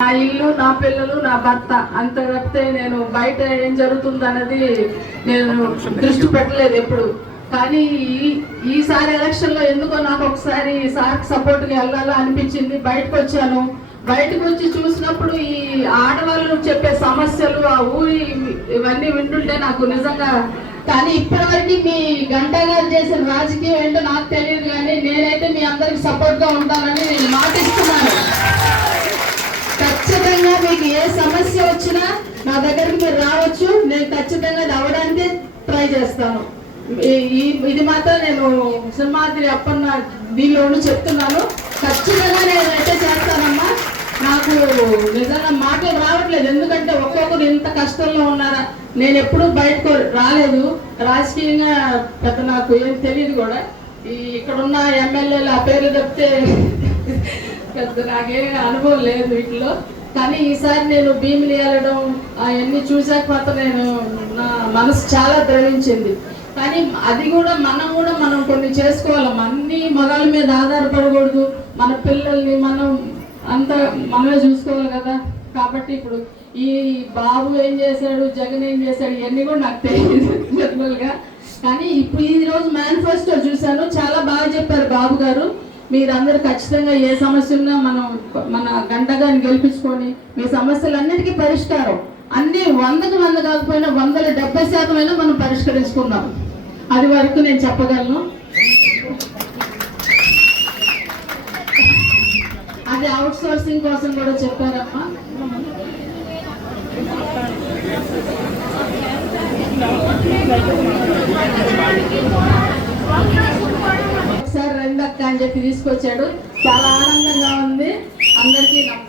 నా ఇల్లు నా పిల్లలు నా భర్త అంత తప్పితే నేను బయట ఏం జరుగుతుంది అన్నది నేను దృష్టి పెట్టలేదు ఎప్పుడు. కానీ ఈ- ఈసారి ఎలక్షన్లో ఎందుకో నాకు ఒకసారి సార్ సపోర్ట్గా వెళ్ళాలా అనిపించింది. బయటకు వచ్చాను. బయటకు వచ్చి చూసినప్పుడు ఈ ఆడవాళ్ళు చెప్పే సమస్యలు ఆ ఊరి ఇవన్నీ వింటుంటే నాకు నిజంగా కానీ ఇప్పటివరకు మీ గంటగా గారు చేసిన రాజకీయం ఏంటో నాకు తెలియదు కానీ నేనైతే మీ అందరికి సపోర్ట్గా ఉంటానని నేను ఖచ్చితంగా మీకు ఏ సమస్య వచ్చినా నా దగ్గరికి మీరు రావచ్చు. నేను ఖచ్చితంగా అది అవ్వడానికి ట్రై చేస్తాను. ఈ- ఇది మాత్రం నేను సింహాద్రి అప్పన్న దీనిలోనూ చెప్తున్నాను. ఖచ్చితంగా నేను అయితే చేస్తానమ్మా. నాకు నిజంగా మాటలు రావట్లేదు. ఎందుకంటే ఒక్కొక్కరు ఇంత కష్టంలో ఉన్నారా? నేను ఎప్పుడూ బయటకు రాలేదు. రాజకీయంగా పెద్ద నాకు ఏం తెలియదు కూడా. ఈ ఇక్కడ ఉన్న ఎమ్మెల్యేలు ఆ పేర్లు చెప్తే పెద్ద నాకేమీ అనుభవం లేదు వీటిలో. కానీ ఈసారి నేను భీములు వెళ్ళడం అవన్నీ చూసాక మాత్రం నేను నా మనసు చాలా ద్రవించింది కానీ అది కూడా మనం కూడా మనం కొన్ని చేసుకోవాలి. అన్ని మగాల మీద ఆధారపడకూడదు. మన పిల్లల్ని మనం అంత మనమే చూసుకోవాలి కదా. కాబట్టి ఇప్పుడు ఈ బాబు ఏం చేశాడు జగన్ ఏం చేశాడు ఇవన్నీ కూడా నాకు తెలియదు జనరల్గా. కానీ ఇప్పుడు ఈ రోజు మేనిఫెస్టో చూశాను. చాలా బాగా చెప్పారు బాబు గారు. మీరందరూ ఖచ్చితంగా ఏ సమస్య ఉన్నా మనం మన గంటగాని గెలిపించుకొని మీ సమస్యలన్నిటికీ పరిష్కారం. అన్ని వందకు వంద కాకపోయినా వందల డెబ్బై శాతం అయినా మనం పరిష్కరించుకుందాం. అది వరకు నేను చెప్పగలను. అది అవుట్ సోర్సింగ్ కోసం కూడా చెప్పారమ్మా ఒకసారి రెండక్క అని చెప్పి తీసుకొచ్చాడు. చాలా ఆనందంగా ఉంది. అందరికీ